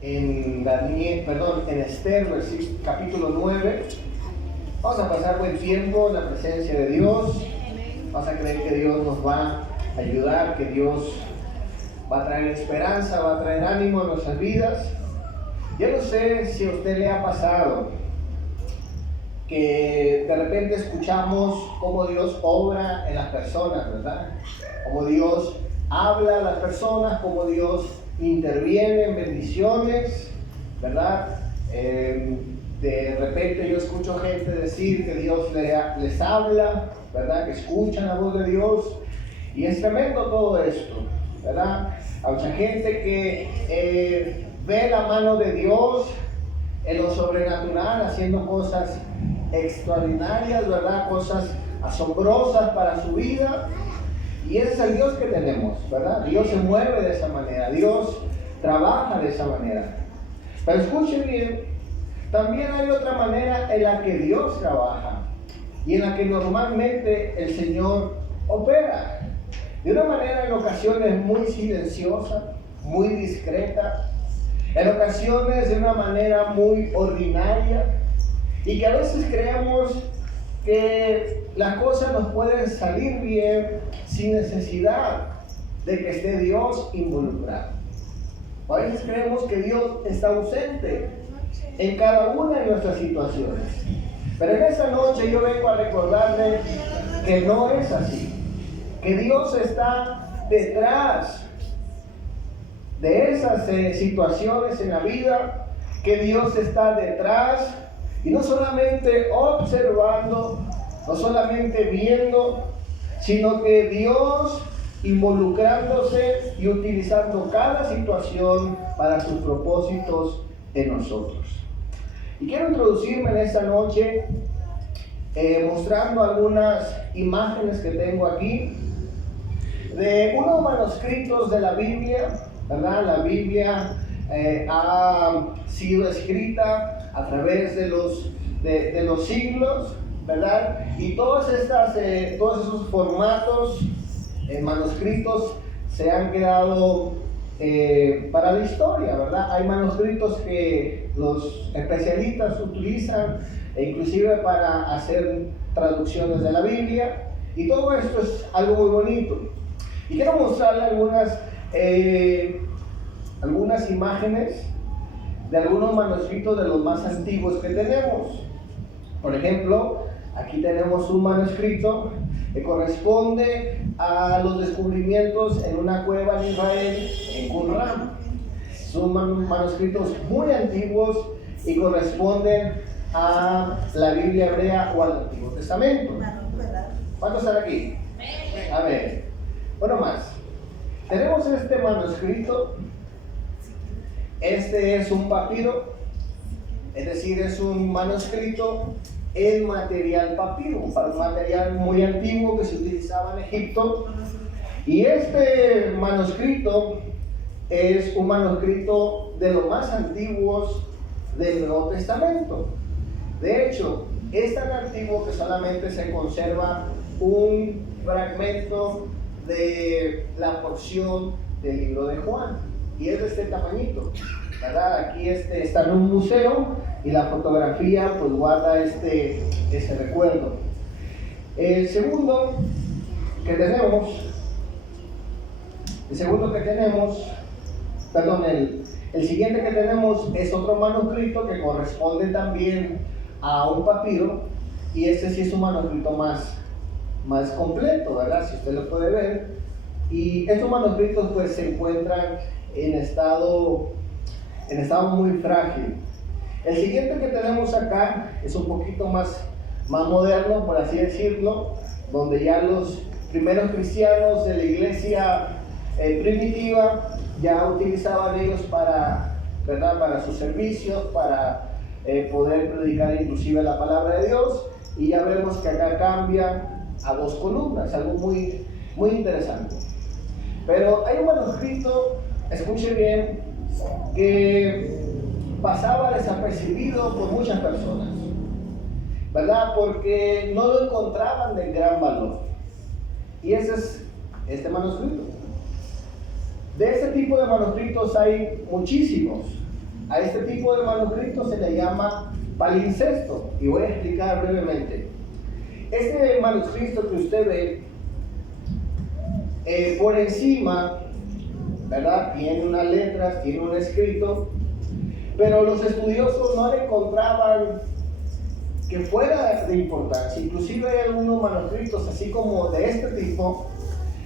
en Esther, capítulo 9. Vamos a pasar buen tiempo en la presencia de Dios. Vamos a creer que Dios nos va a ayudar, que Dios va a traer esperanza, va a traer ánimo a nuestras vidas. Yo no sé si a usted le ha pasado que de repente escuchamos cómo Dios obra en las personas, ¿verdad? Cómo Dios habla a las personas, cómo Dios interviene en bendiciones, ¿verdad? De repente yo escucho gente decir que Dios les habla, ¿verdad? Que escuchan la voz de Dios, y es tremendo todo esto, ¿verdad? Hay mucha gente que ve la mano de Dios en lo sobrenatural, haciendo cosas extraordinarias, ¿verdad? Cosas asombrosas para su vida. Y ese es el Dios que tenemos, ¿verdad? Dios se mueve de esa manera, Dios trabaja de esa manera. Pero escuchen bien, también hay otra manera en la que Dios trabaja y en la que normalmente el Señor opera. De una manera en ocasiones muy silenciosa, muy discreta, en ocasiones de una manera muy ordinaria, y que a veces creemos que las cosas nos pueden salir bien sin necesidad de que esté Dios involucrado. A veces creemos que Dios está ausente en cada una de nuestras situaciones. Pero en esta noche yo vengo a recordarles que no es así. Que Dios está detrás de esas situaciones en la vida. Que Dios está detrás. Y no solamente observando, no solamente viendo, sino que Dios involucrándose y utilizando cada situación para sus propósitos en nosotros. Y quiero introducirme en esta noche mostrando algunas imágenes que tengo aquí de unos manuscritos de la Biblia, ¿verdad? La Biblia ha sido escrita a través de los siglos, ¿verdad? Y todos esos formatos manuscritos se han quedado para la historia, ¿verdad? Hay manuscritos que los especialistas utilizan inclusive para hacer traducciones de la Biblia, y todo esto es algo muy bonito. Y quiero mostrarle algunas imágenes de algunos manuscritos de los más antiguos que tenemos. Por ejemplo, aquí tenemos un manuscrito que corresponde a los descubrimientos en una cueva en Israel, en Qumran. Son manuscritos muy antiguos y corresponden a la Biblia hebrea o al Antiguo Testamento. ¿Cuántos están aquí? A ver, bueno más. Tenemos este manuscrito. Este es un papiro, es decir, es un manuscrito en material papiro, un material muy antiguo que se utilizaba en Egipto. Y este manuscrito es un manuscrito de los más antiguos del Nuevo Testamento. De hecho, es tan antiguo que solamente se conserva un fragmento de la porción del libro de Juan. Y es de este tamañito, ¿verdad? Aquí está en un museo y la fotografía pues guarda ese recuerdo. El siguiente que tenemos es otro manuscrito que corresponde también a un papiro, y este sí es un manuscrito más completo, ¿verdad? Si usted lo puede ver. Y estos manuscritos pues se encuentran en estado muy frágil. El siguiente que tenemos acá es un poquito más moderno, por así decirlo, donde ya los primeros cristianos de la iglesia primitiva ya utilizaban ellos ¿verdad? Para sus servicios, para poder predicar inclusive la palabra de Dios. Y ya vemos que acá cambia a 2 columnas, algo muy, muy interesante. Pero hay un manuscrito, escuche bien, que pasaba desapercibido por muchas personas, ¿verdad? Porque no lo encontraban de gran valor. Y ese es este manuscrito. De este tipo de manuscritos hay muchísimos. A este tipo de manuscrito se le llama palimpsesto, y voy a explicar brevemente. Este manuscrito que usted ve, por encima, ¿verdad?, tiene unas letras, tiene un escrito, pero los estudiosos no le encontraban que fuera de importancia. Inclusive hay algunos manuscritos así como de este tipo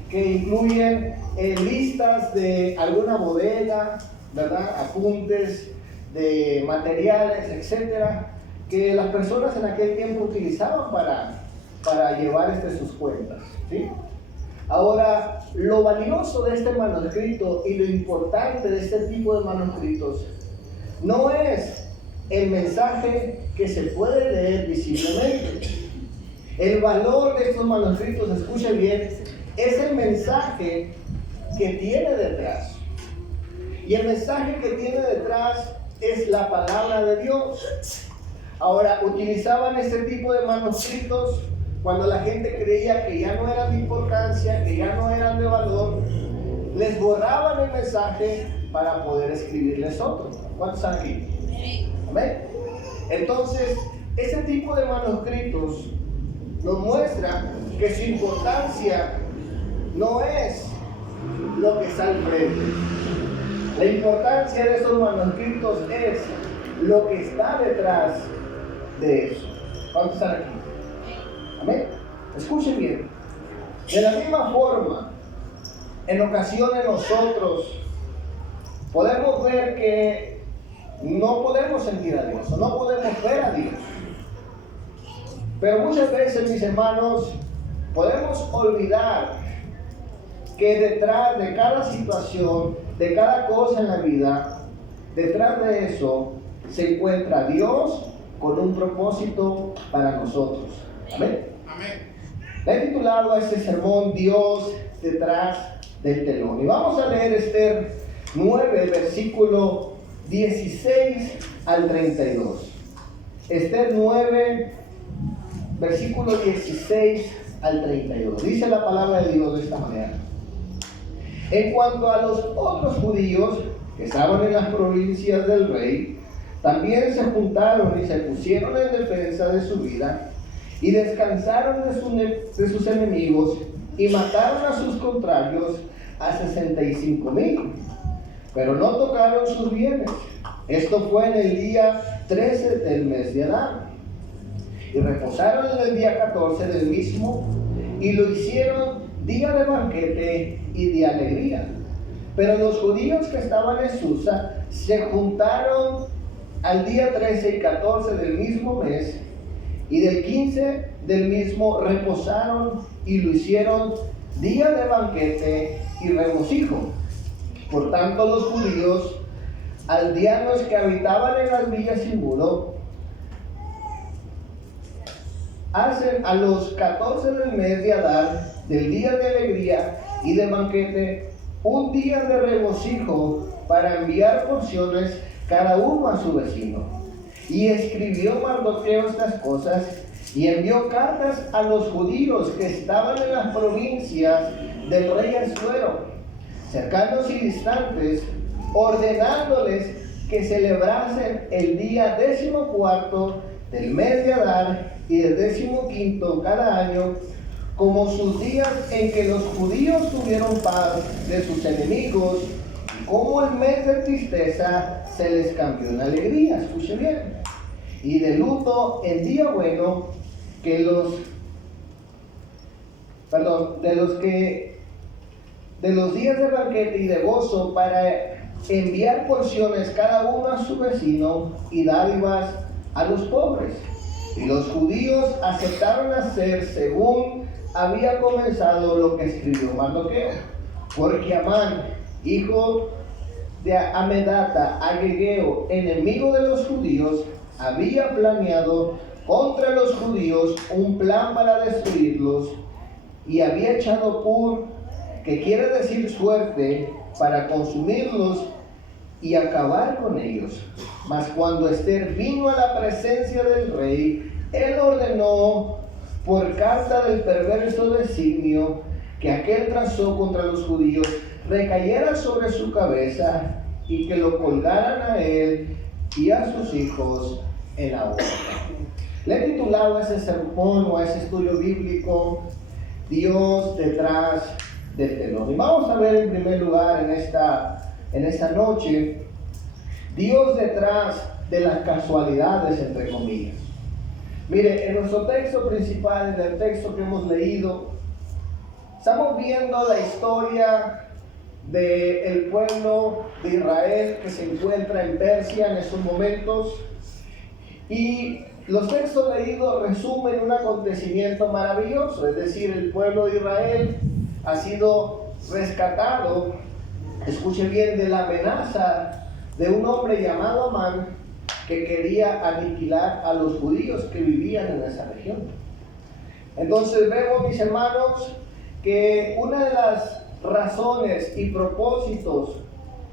que incluyen listas de alguna bodega, ¿verdad?, apuntes de materiales, etcétera, que las personas en aquel tiempo utilizaban para llevar sus cuentas, ¿sí? Ahora, lo valioso de este manuscrito y lo importante de este tipo de manuscritos no es el mensaje que se puede leer visiblemente. El valor de estos manuscritos, escuche bien, es el mensaje que tiene detrás. Y el mensaje que tiene detrás es la palabra de Dios. Ahora, utilizaban este tipo de manuscritos cuando la gente creía que ya no eran de importancia, que ya no eran de valor. Les borraban el mensaje para poder escribirles otro. ¿Cuántos están aquí? Amén. Entonces, ese tipo de manuscritos nos muestra que su importancia no es lo que está al frente. La importancia de esos manuscritos es lo que está detrás de eso. ¿Cuántos están aquí? Amén. Escuchen bien. De la misma forma, en ocasiones nosotros podemos ver que no podemos sentir a Dios, o no podemos ver a Dios. Pero muchas veces, mis hermanos, podemos olvidar que detrás de cada situación, de cada cosa en la vida, detrás de eso se encuentra Dios con un propósito para nosotros. Amén. Amén. Le he titulado a este sermón Dios detrás del telón. Y vamos a leer Esther 9, versículo 16 al 32. Esther 9, versículo 16 al 32. Dice la palabra de Dios de esta manera. En cuanto a los otros judíos que estaban en las provincias del rey, también se juntaron y se pusieron en defensa de su vida y descansaron de sus enemigos y mataron a sus contrarios a 65,000, pero no tocaron sus bienes. Esto fue en el día 13 del mes de Adar. Y reposaron en el día 14 del mismo y lo hicieron día de banquete y de alegría. Pero los judíos que estaban en Susa se juntaron al día 13 y 14 del mismo mes, y del 15 del mismo reposaron y lo hicieron día de banquete y regocijo. Por tanto, los judíos aldeanos que habitaban en las villas sin muro hacen a los 14 del mes de Adar, del día de alegría y de banquete, un día de regocijo para enviar porciones cada uno a su vecino. Y escribió Mardoqueo estas cosas y envió cartas a los judíos que estaban en las provincias del rey Asuero, cercanos y distantes, ordenándoles que celebrasen el día 14 del mes de Adar y el 15 cada año, como sus días en que los judíos tuvieron paz de sus enemigos, como el mes de tristeza se les cambió en alegría. Escuche bien. Y de luto en día bueno, de los días de banquete y de gozo, para enviar porciones cada uno a su vecino y dádivas a los pobres. Y los judíos aceptaron hacer según había comenzado lo que escribió Mardoqueo, porque Amán, hijo de Amedata, agegeo, enemigo de los judíos, había planeado contra los judíos un plan para destruirlos, y había echado pur, que quiere decir suerte, para consumirlos y acabar con ellos. Mas cuando Esther vino a la presencia del rey, él ordenó por carta del perverso designio que aquel trazó contra los judíos recayera sobre su cabeza, y que lo colgaran a él y a sus hijos en la horca. Le he titulado a ese sermón o a ese estudio bíblico, Dios detrás del telón. Y vamos a ver en primer lugar en esta noche, Dios detrás de las casualidades, entre comillas. Mire, en nuestro texto principal, en el texto que hemos leído, estamos viendo la historia del pueblo de Israel que se encuentra en Persia en estos momentos, y los textos leídos resumen un acontecimiento maravilloso, es decir, el pueblo de Israel ha sido rescatado, escuche bien, de la amenaza de un hombre llamado Amán que quería aniquilar a los judíos que vivían en esa región. Entonces vemos, mis hermanos, que una de las razones y propósitos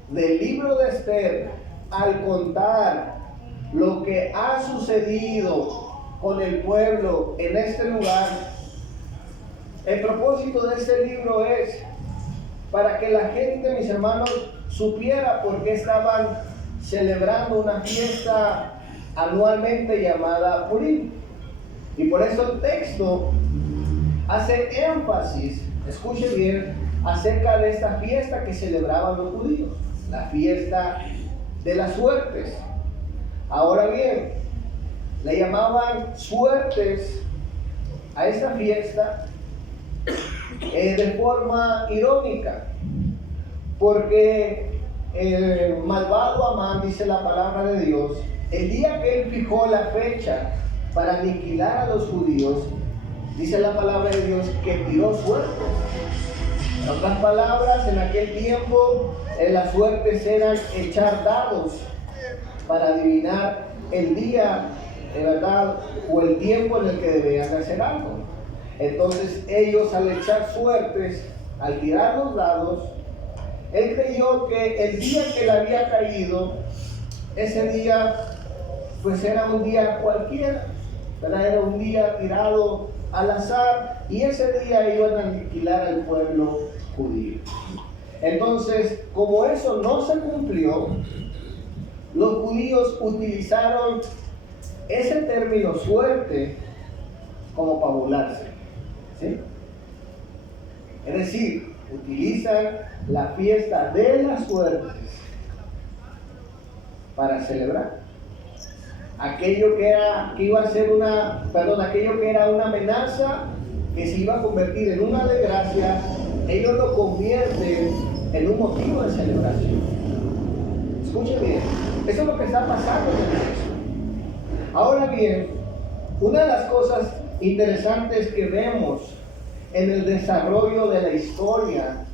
del libro de Esther, al contar lo que ha sucedido con el pueblo en este lugar, el propósito de este libro es para que la gente, mis hermanos, supiera por qué estaban celebrando una fiesta anualmente llamada Purim. Y por eso el texto hace énfasis, escuche bien, acerca de esta fiesta que celebraban los judíos, la fiesta de las suertes. Ahora bien, le llamaban suertes a esta fiesta de forma irónica, porque el malvado Amán, dice la palabra de Dios, el día que él fijó la fecha para aniquilar a los judíos, dice la palabra de Dios que tiró suertes. En otras palabras, en aquel tiempo las suertes eran echar dados para adivinar el día, ¿verdad?, o el tiempo en el que debían hacer algo. Entonces ellos, al echar suertes, al tirar los dados, él creyó que el día que le había caído, ese día pues era un día cualquiera, ¿verdad? Era un día tirado al azar, y ese día iban a aniquilar al pueblo judío. Entonces, como eso no se cumplió, los judíos utilizaron ese término suerte como para burlarse, ¿sí? Es decir, utilizan la fiesta de las suertes para celebrar aquello que iba a ser aquello que era una amenaza, que se iba a convertir en una desgracia. Ellos lo convierten en un motivo de celebración. Escuchen bien, eso es lo que está pasando en el texto. Ahora bien, una de las cosas interesantes que vemos en el desarrollo de la historia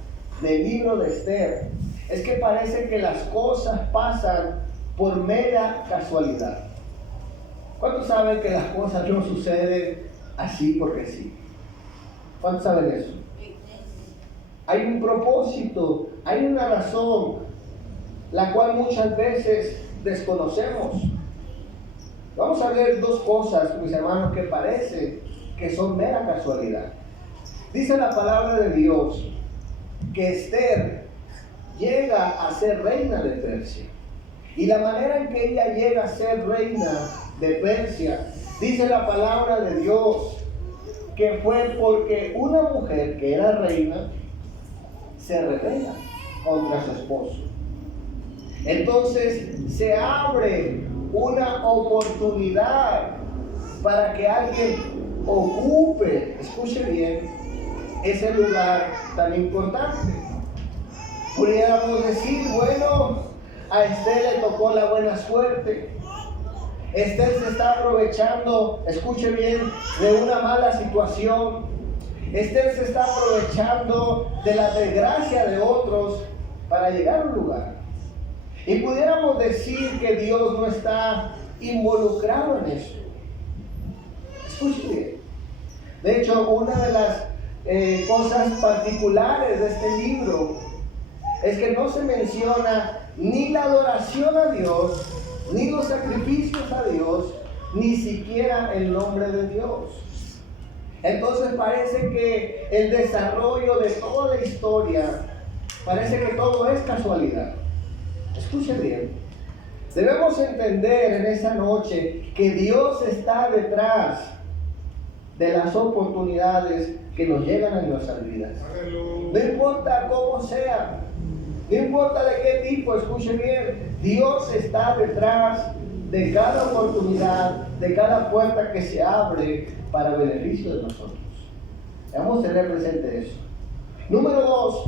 del libro de Esther es que parece que las cosas pasan por mera casualidad. ¿Cuántos saben que las cosas no suceden así porque sí? ¿Cuántos saben eso? Hay un propósito, hay una razón, la cual muchas veces desconocemos. Vamos a ver dos cosas, mis hermanos, que parece que son mera casualidad. Dice la palabra de Dios que Esther llega a ser reina de Persia. Y la manera en que ella llega a ser reina de Persia, dice la palabra de Dios, que fue porque una mujer que era reina se rebela contra su esposo. Entonces se abre una oportunidad para que alguien ocupe, escuche bien, ese lugar tan importante. Pudiéramos decir, bueno, a Esther le tocó la buena suerte. Esther se está aprovechando, escuche bien, de una mala situación. Esther se está aprovechando de la desgracia de otros para llegar a un lugar. Y pudiéramos decir que Dios no está involucrado en eso. Escuche bien. De hecho, una de las cosas particulares de este libro es que no se menciona ni la adoración a Dios, ni los sacrificios a Dios, ni siquiera el nombre de Dios. Entonces parece que el desarrollo de toda la historia, parece que todo es casualidad. Escuche bien. Debemos entender en esta noche que Dios está detrás de las oportunidades que nos llegan en nuestras vidas. No importa cómo sea, no importa de qué tipo, escuche bien, Dios está detrás de cada oportunidad, de cada puerta que se abre para beneficio de nosotros. Debemos tener presente eso. Número 2,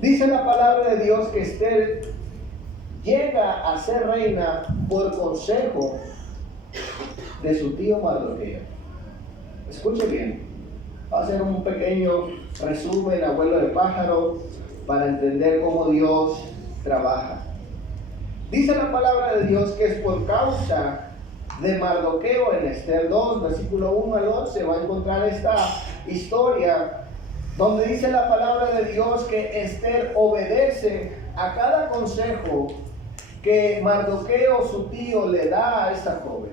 dice la palabra de Dios que Esther llega a ser reina por consejo de su tío Mardoqueo. Escuche bien, va a hacer un pequeño resumen, abuelo de pájaro, para entender cómo Dios trabaja. Dice la palabra de Dios que es por causa de Mardoqueo. En Esther 2, versículo 1 al 11, va a encontrar esta historia donde dice la palabra de Dios que Esther obedece a cada consejo que Mardoqueo, su tío, le da a esta joven.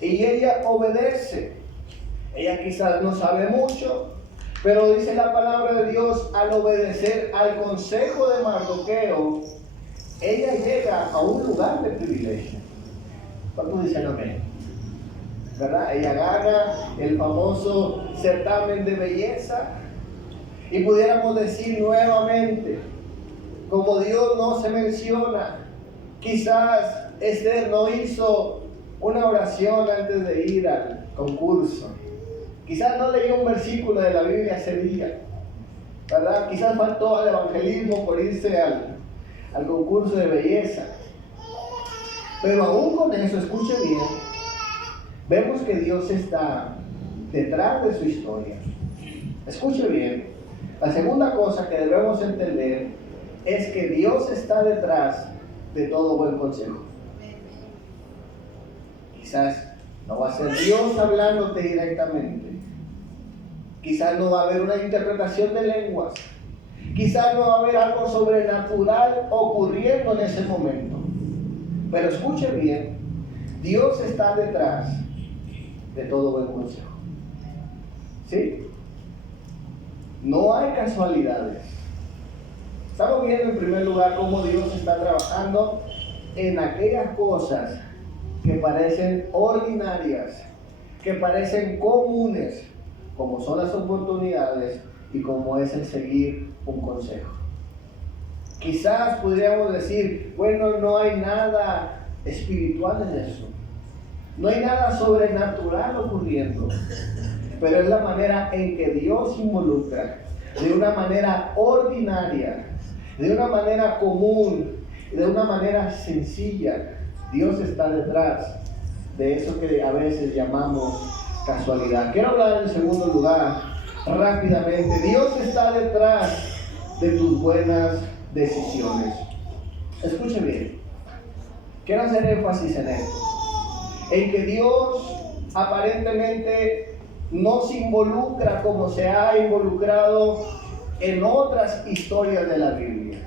Y ella obedece. Ella quizás no sabe mucho, pero dice la palabra de Dios, al obedecer al consejo de Mardoqueo, ella llega a un lugar de privilegio. ¿Cuántos dicen amén? ¿Verdad? Ella gana el famoso certamen de belleza. Y pudiéramos decir nuevamente, como Dios no se menciona, quizás Esther no hizo una oración antes de ir al concurso. Quizás no leyó un versículo de la Biblia ese día, ¿verdad? Quizás faltó al evangelismo por irse al concurso de belleza. Pero aún con eso, escuche bien, vemos que Dios está detrás de su historia. Escuche bien, la segunda cosa que debemos entender es que Dios está detrás de todo buen consejo. Quizás no va a ser Dios hablándote directamente. Quizás no va a haber una interpretación de lenguas. Quizás no va a haber algo sobrenatural ocurriendo en ese momento. Pero escuche bien, Dios está detrás de todo buen consejo. ¿Sí? No hay casualidades. Estamos viendo en primer lugar cómo Dios está trabajando en aquellas cosas que parecen ordinarias, que parecen comunes, como son las oportunidades y como es el seguir un consejo. Quizás podríamos decir, bueno, no hay nada espiritual en eso, no hay nada sobrenatural ocurriendo, pero es la manera en que Dios involucra, de una manera ordinaria, de una manera común, de una manera sencilla. Dios está detrás de eso que a veces llamamos casualidad. Quiero hablar en segundo lugar, rápidamente. Dios está detrás de tus buenas decisiones. Escuche bien. Quiero hacer énfasis en esto. En que Dios aparentemente no se involucra como se ha involucrado en otras historias de la Biblia.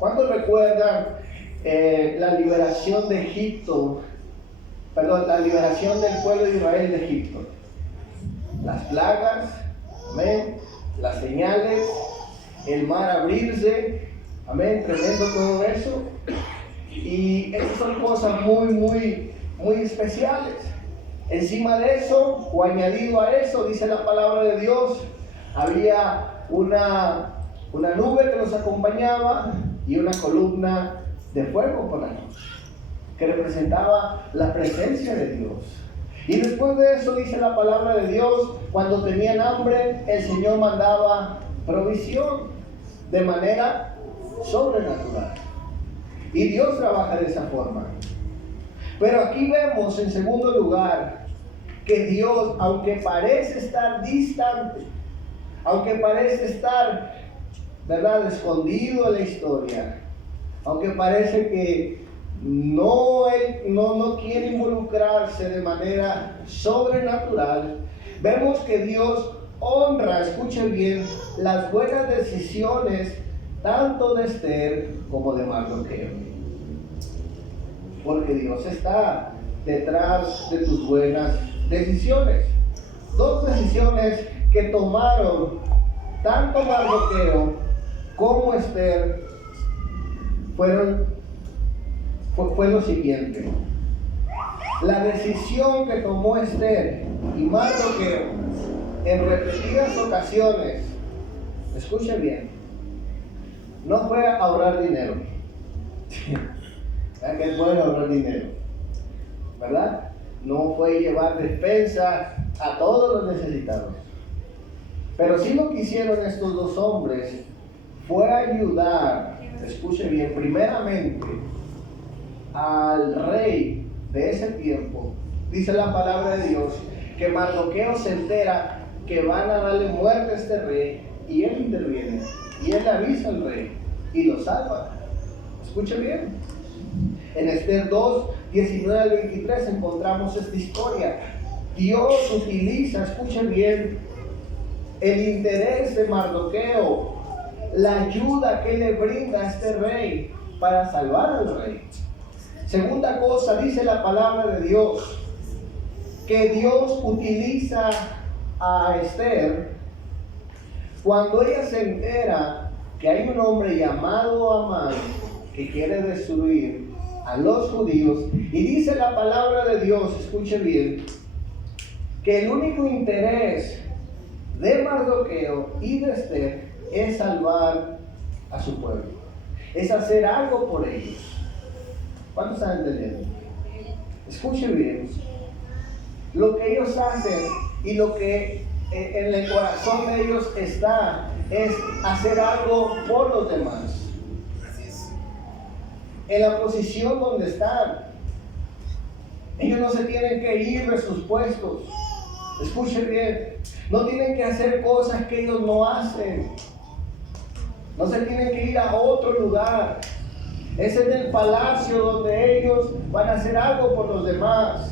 ¿Cuántos recuerdan la liberación de Egipto? La liberación del pueblo de Israel de Egipto. Las plagas, amén, las señales, el mar abrirse, amén, tremendo todo eso. Y estas son cosas muy especiales. Encima de eso, o añadido a eso, dice la palabra de Dios, había una nube que nos acompañaba y una columna de fuego por la noche, que representaba la presencia de Dios. Y después de eso, dice la palabra de Dios, cuando tenían hambre, el Señor mandaba provisión de manera sobrenatural. Y Dios trabaja de esa forma. Pero aquí vemos en segundo lugar que Dios, aunque parece estar distante, aunque parece estar, ¿verdad?, escondido en la historia, aunque parece que no quiere involucrarse de manera sobrenatural, vemos que Dios honra, escuchen bien, las buenas decisiones tanto de Esther como de Mardoqueo. Porque Dios está detrás de tus buenas decisiones. Dos decisiones que tomaron tanto Mardoqueo como Esther fue lo siguiente. La decisión que tomó Esther y Mardoqueo en repetidas ocasiones, escuche bien, no fue ahorrar dinero. ¿Verdad que es bueno ahorrar dinero? ¿Verdad? No fue llevar despensa a todos los necesitados. Pero sí lo que hicieron estos dos hombres fue ayudar, escuche bien, primeramente al rey de ese tiempo. Dice la palabra de Dios que Mardoqueo se entera que van a darle muerte a este rey y él interviene y él avisa al rey y lo salva. Escuche bien. En Esther 2, 19 al 23 encontramos esta historia. Dios utiliza, escuchen bien, el interés de Mardoqueo, la ayuda que le brinda a este rey para salvar al rey. Segunda cosa, dice la palabra de Dios, que Dios utiliza a Esther cuando ella se entera que hay un hombre llamado Amán que quiere destruir a los judíos, y dice la palabra de Dios, escuche bien, que el único interés de Mardoqueo y de Esther es salvar a su pueblo, es hacer algo por ellos. ¿Cuántos están entendiendo? Escuche bien, lo que ellos hacen y lo que en el corazón de ellos está es hacer algo por los demás. En la posición donde están, ellos no se tienen que ir de sus puestos. Escuchen bien, no tienen que hacer cosas que ellos no hacen. No se tienen que ir a otro lugar. Es en el palacio donde ellos van a hacer algo por los demás.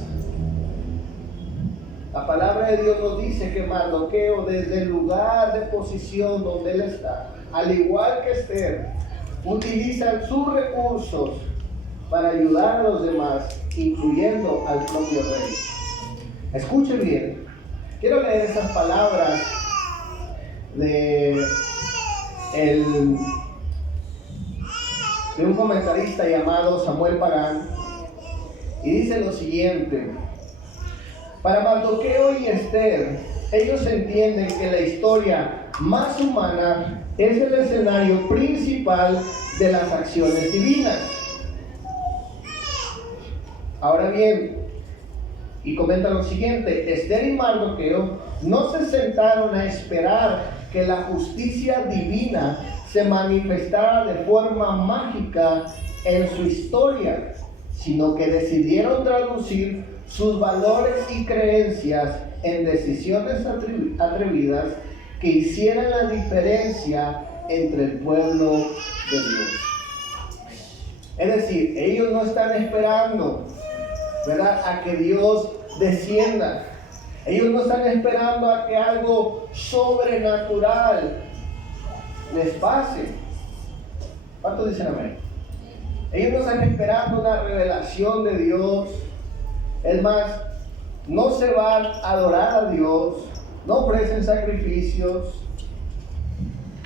La palabra de Dios nos dice que Mardoqueo, desde el lugar de posición donde él está, al igual que Esther, utilizan sus recursos para ayudar a los demás, incluyendo al propio rey. Escuchen bien, quiero leer esas palabras de un comentarista llamado Samuel Pagán, y dice lo siguiente: para Mardoqueo y Esther, ellos entienden que la historia más humana es el escenario principal de las acciones divinas. Ahora bien, y comenta lo siguiente: Esther y Mardoqueo no se sentaron a esperar que la justicia divina se manifestara de forma mágica en su historia, sino que decidieron traducir sus valores y creencias en decisiones atrevidas que hicieran la diferencia entre el pueblo de Dios. Es decir, ellos no están esperando, ¿verdad?, a que Dios descienda. Ellos no están esperando a que algo sobrenatural les pase. ¿Cuántos dicen amén? Ellos no están esperando una revelación de Dios. Es más, no se van a adorar a Dios, no ofrecen sacrificios,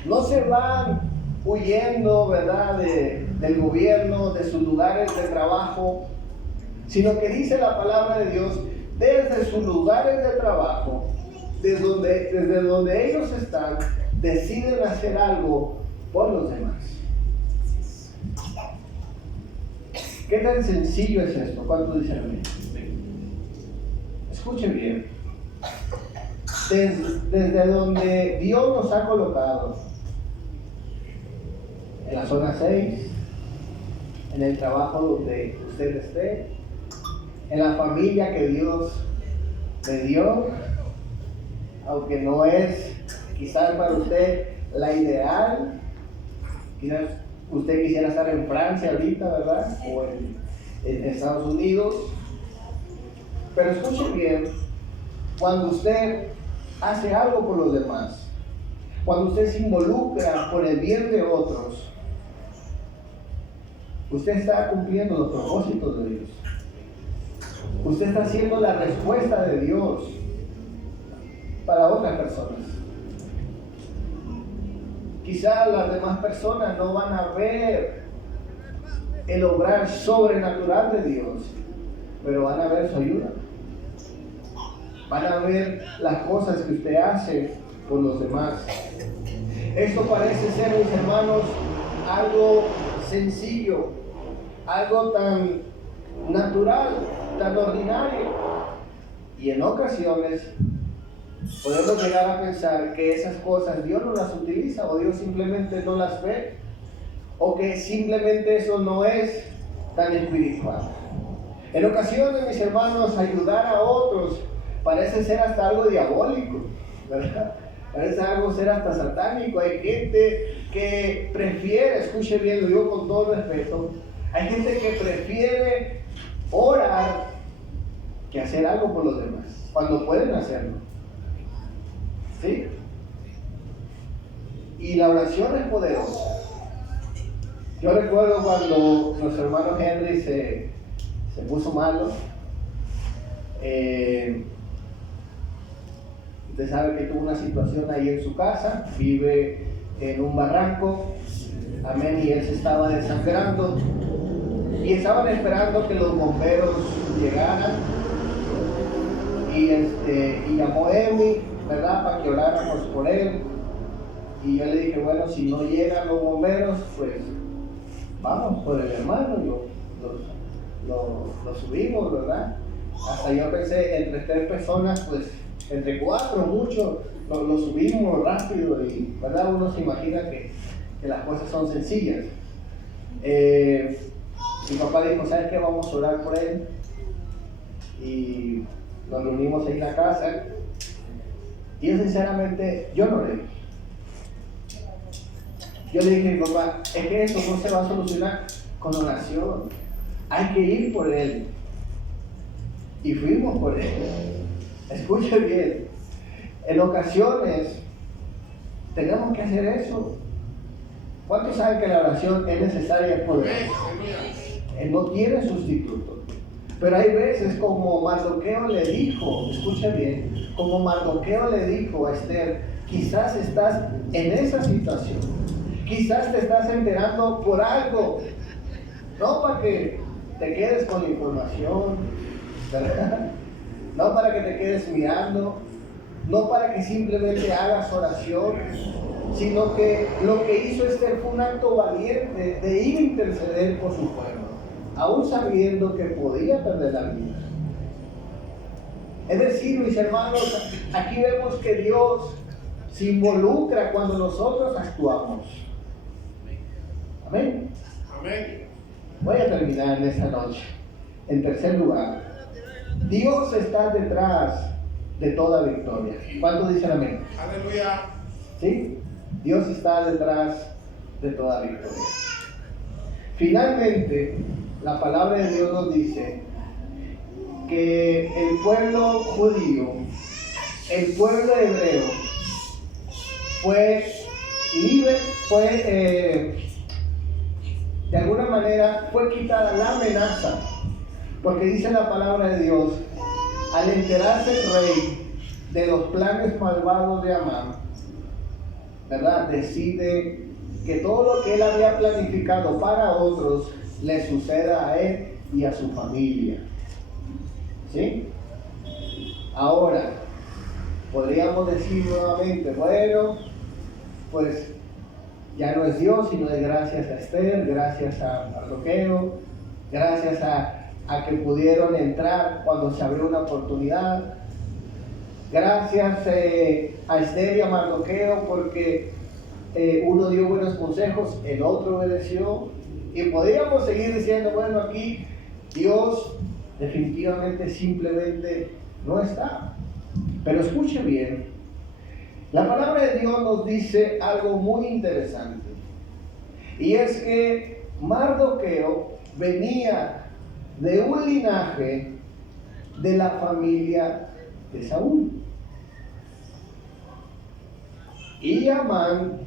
no se van huyendo, ¿verdad?, del gobierno, de sus lugares de trabajo, sino que dice la palabra de Dios, desde sus lugares de trabajo, desde donde ellos están, deciden hacer algo por los demás. ¿Qué tan sencillo es esto? ¿Cuántos dicen amén? Escuchen bien. Desde donde Dios nos ha colocado, en la zona 6, en el trabajo donde usted esté, en la familia que Dios le dio, aunque no es quizás para usted la ideal, quizás usted quisiera estar en Francia ahorita, ¿verdad?, o en Estados Unidos. Pero escuchen bien, cuando usted hace algo por los demás, cuando usted se involucra por el bien de otros, usted está cumpliendo los propósitos de Dios. Usted está haciendo la respuesta de Dios para otras personas. Quizás las demás personas no van a ver el obrar sobrenatural de Dios, pero van a ver su ayuda. Van a ver las cosas que usted hace por los demás. Esto parece ser, mis hermanos, algo sencillo, algo tan natural, tan ordinario. Y en ocasiones podemos llegar a pensar que esas cosas Dios no las utiliza, o Dios simplemente no las ve, o que simplemente eso no es tan espiritual. En ocasiones, mis hermanos, ayudar a otros parece ser hasta algo diabólico, ¿verdad? Parece algo ser hasta satánico. Hay gente que prefiere, escuche bien, lo digo con todo respeto, hay gente que prefiere orar que hacer algo por los demás, cuando pueden hacerlo. ¿Sí? Y la oración es poderosa. Yo recuerdo cuando nuestro hermano Henry se puso malo. Usted sabe que tuvo una situación ahí en su casa, vive en un barranco, amén, y él se estaba desangrando, y estaban esperando que los bomberos llegaran, y llamó a Emi, ¿verdad?, para que oráramos por él, y yo le dije, bueno, si no llegan los bomberos, pues vamos por el hermano, lo subimos, ¿verdad? Hasta yo pensé, entre 3 personas, pues entre 4 mucho, lo subimos rápido, y ¿verdad? Uno se imagina que las cosas son sencillas. Mi papá dijo, ¿sabes qué? Vamos a orar por él. Y nos reunimos ahí en la casa. Y yo sinceramente, yo no oré. Yo le dije a mi papá, es que eso no se va a solucionar con oración. Hay que ir por él. Y fuimos por él. Escuche bien. En ocasiones tenemos que hacer eso. ¿Cuántos saben que la oración es necesaria y poderosa? No tiene sustituto. Pero hay veces, como Mardoqueo le dijo, escuche bien, como Mardoqueo le dijo a Esther, quizás estás en esa situación, quizás te estás enterando por algo, no para que te quedes con la información, ¿verdad? No para que te quedes mirando, no para que simplemente hagas oración, sino que lo que hizo Esther fue un acto valiente de ir a interceder por su pueblo, aún sabiendo que podía perder la vida. Es decir, mis hermanos, aquí vemos que Dios se involucra cuando nosotros actuamos. Amén. Amén. Voy a terminar en esta noche. En tercer lugar, Dios está detrás de toda victoria. ¿Cuántos dicen amén? Aleluya. ¿Sí? Dios está detrás de toda victoria. Finalmente, la palabra de Dios nos dice que el pueblo judío, el pueblo hebreo, fue libre, de alguna manera fue quitada la amenaza, porque dice la palabra de Dios, al enterarse el rey de los planes malvados de Amán, ¿verdad?, decide que todo lo que él había planificado para otros le suceda a él y a su familia. ¿Sí? Ahora, podríamos decir nuevamente, bueno, pues ya no es Dios, sino es gracias a Esther, gracias a Mardoqueo, gracias a que pudieron entrar cuando se abrió una oportunidad. Gracias a Esther y a Mardoqueo porque uno dio buenos consejos, el otro obedeció. Y podríamos seguir diciendo, bueno, aquí Dios definitivamente simplemente no está. Pero escuche bien, la palabra de Dios nos dice algo muy interesante. Y es que Mardoqueo venía de un linaje de la familia de Saúl. Y Amán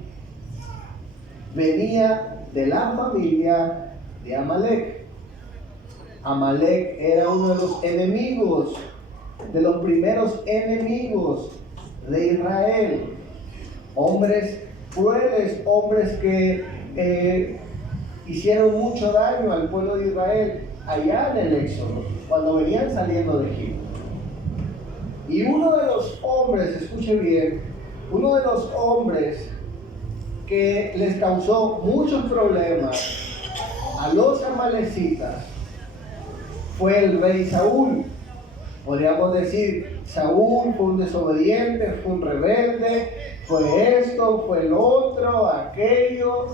venía de la familia de Amalek. Amalek era uno de los enemigos, de los primeros enemigos de Israel. Hombres crueles, hombres que hicieron mucho daño al pueblo de Israel allá en el Éxodo, cuando venían saliendo de Egipto. Y uno de los hombres, escuche bien, uno de los hombres que les causó muchos problemas a los amalecitas fue el rey Saúl. Podríamos decir, Saúl fue un desobediente, fue un rebelde, fue esto, fue el otro, aquello,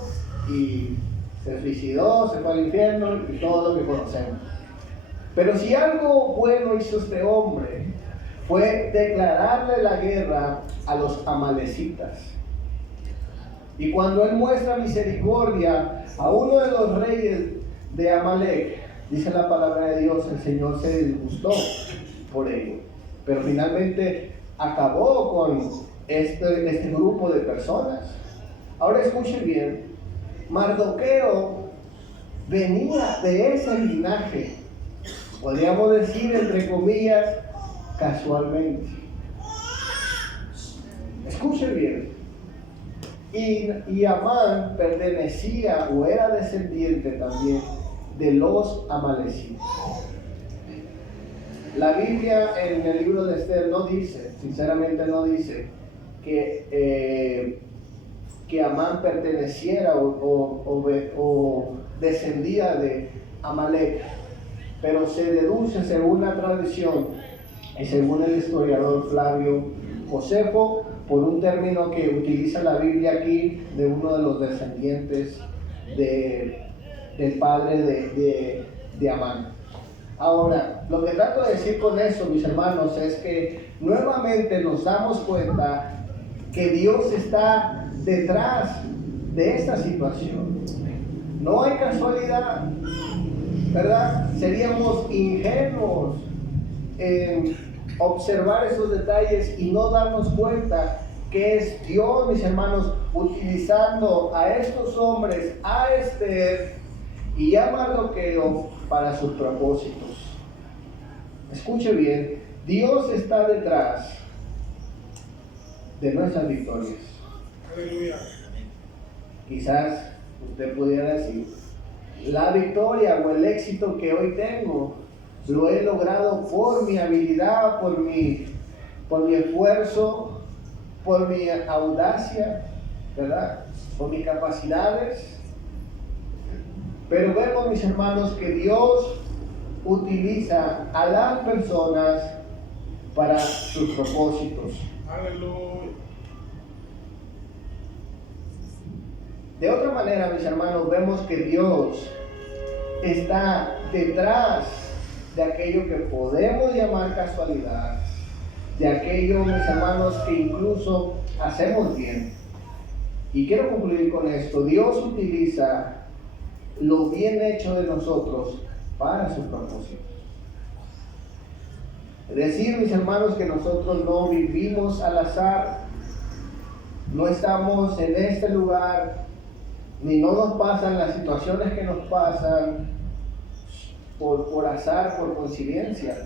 y se suicidó, se fue al infierno y todo lo que conocemos. Pero si algo bueno hizo este hombre, fue declararle la guerra a los amalecitas. Y cuando él muestra misericordia a uno de los reyes de Amalek, dice la palabra de Dios, el Señor se disgustó por ello. Pero finalmente acabó con este grupo de personas. Ahora escuchen bien, Mardoqueo venía de ese linaje, podríamos decir entre comillas, casualmente. Escuchen bien. Y Amán pertenecía o era descendiente también de los amalecitas. La Biblia en el libro de Esther no dice, sinceramente no dice, que Amán perteneciera o descendía de Amalek, pero se deduce según la tradición y según el historiador Flavio Josefo, por un término que utiliza la Biblia aquí, de uno de los descendientes del padre de Amán. Ahora, lo que trato de decir con eso, mis hermanos, es que nuevamente nos damos cuenta que Dios está detrás de esta situación. No hay casualidad, ¿verdad? Seríamos ingenuos en observar esos detalles y no darnos cuenta que es Dios, mis hermanos, utilizando a estos hombres, a Esther y a Mardoqueo para sus propósitos. Escuche bien, Dios está detrás de nuestras victorias. Aleluya. Quizás usted pudiera decir, la victoria o el éxito que hoy tengo lo he logrado por mi habilidad, por mi esfuerzo, por mi audacia, ¿verdad? Por mis capacidades. Pero vemos, mis hermanos, que Dios utiliza a las personas para sus propósitos. Aleluya. De otra manera, mis hermanos, vemos que Dios está detrás de aquello que podemos llamar casualidad, de aquello, mis hermanos, que incluso hacemos bien. Y quiero concluir con esto. Dios utiliza lo bien hecho de nosotros para sus propósitos. Es decir, mis hermanos, que nosotros no vivimos al azar, no estamos en este lugar, ni no nos pasan las situaciones que nos pasan por azar, por coincidencia,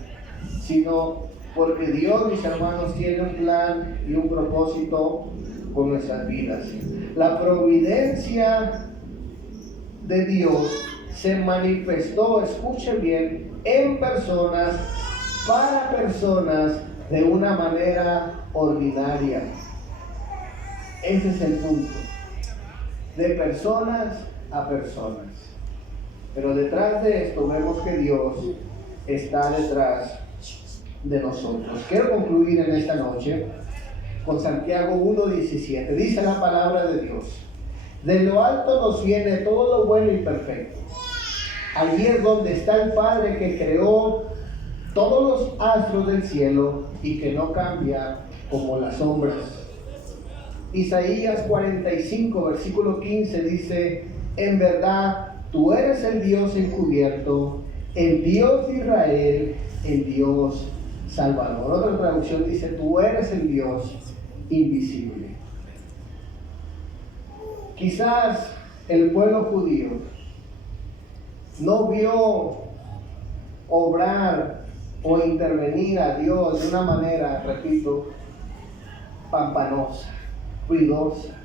sino porque Dios, mis hermanos, tiene un plan y un propósito con nuestras vidas. La providencia de Dios se manifestó, escuchen bien, en personas, para personas, de una manera ordinaria. Ese es el punto. De personas a personas. Pero detrás de esto vemos que Dios está detrás de nosotros. Quiero concluir en esta noche con Santiago 1:17. Dice la palabra de Dios: de lo alto nos viene todo lo bueno y perfecto. Allí es donde está el Padre que creó todos los astros del cielo y que no cambia como las sombras. Isaías 45, versículo 15 dice: en verdad, tú eres el Dios encubierto, el Dios de Israel, el Dios Salvador. Otra traducción dice: tú eres el Dios invisible. Quizás el pueblo judío no vio obrar o intervenir a Dios de una manera, repito, pampanosa, ruidosa.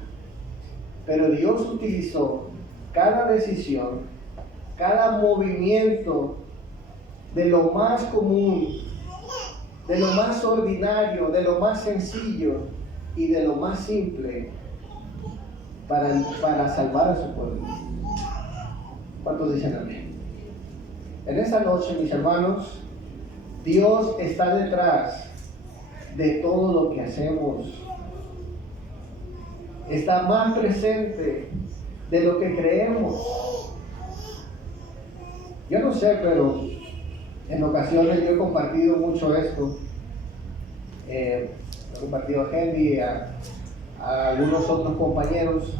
Pero Dios utilizó cada decisión, cada movimiento de lo más común, de lo más ordinario, de lo más sencillo y de lo más simple para salvar a su pueblo. ¿Cuántos dicen amén? En esta noche, mis hermanos, Dios está detrás de todo lo que hacemos. Está más presente de lo que creemos. Yo no sé, pero en ocasiones yo he compartido mucho esto. He compartido a Henry, a algunos otros compañeros.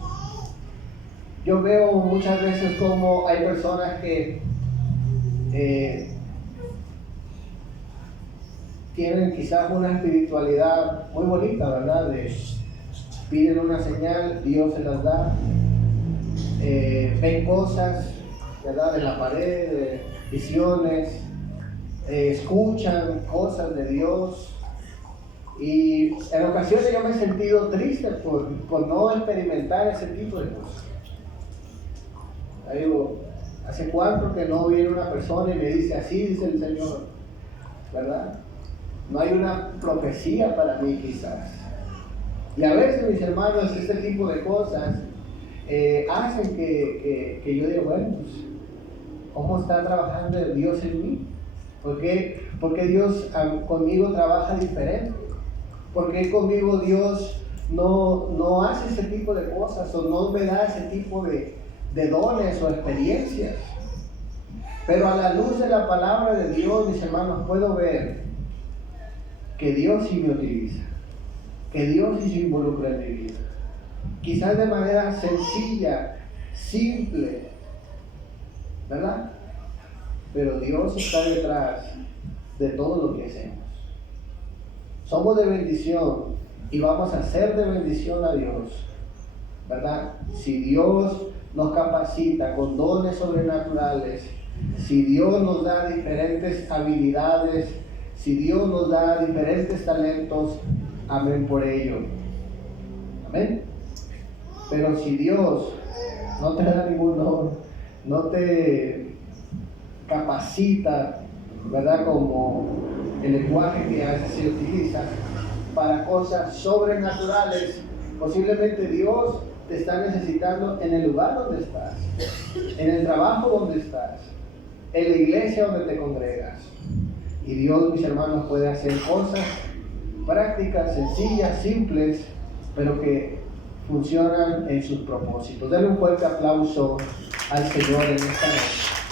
Yo veo muchas veces como hay personas que tienen quizás una espiritualidad muy bonita, ¿verdad? Piden una señal, Dios se las da. Ven cosas, ¿verdad? En la pared, visiones, escuchan cosas de Dios. Y en ocasiones yo me he sentido triste por no experimentar ese tipo de cosas. Digo, ¿hace cuánto que no viene una persona y me dice así, dice el Señor? ¿Verdad? No hay una profecía para mí quizás. Y a veces, mis hermanos, este tipo de cosas hacen que yo diga, bueno, pues, ¿cómo está trabajando Dios en mí? ¿Por qué Dios conmigo trabaja diferente? ¿Por qué conmigo Dios no hace ese tipo de cosas o no me da ese tipo de dones o experiencias? Pero a la luz de la palabra de Dios, mis hermanos, puedo ver que Dios sí me utiliza, que Dios sí se involucra en mi vida. Quizás de manera sencilla, simple, ¿verdad? Pero Dios está detrás de todo lo que hacemos. Somos de bendición y vamos a ser de bendición a Dios, ¿verdad? Si Dios nos capacita con dones sobrenaturales, si Dios nos da diferentes habilidades, si Dios nos da diferentes talentos, amén por ello. Amén. Pero si Dios no te da ningún don, no te capacita, ¿verdad? Como el lenguaje que a veces se utiliza para cosas sobrenaturales, posiblemente Dios te está necesitando en el lugar donde estás, en el trabajo donde estás, en la iglesia donde te congregas. Y Dios, mis hermanos, puede hacer cosas prácticas, sencillas, simples, pero que funcionan en sus propósitos. Denle un fuerte aplauso al Señor en esta noche.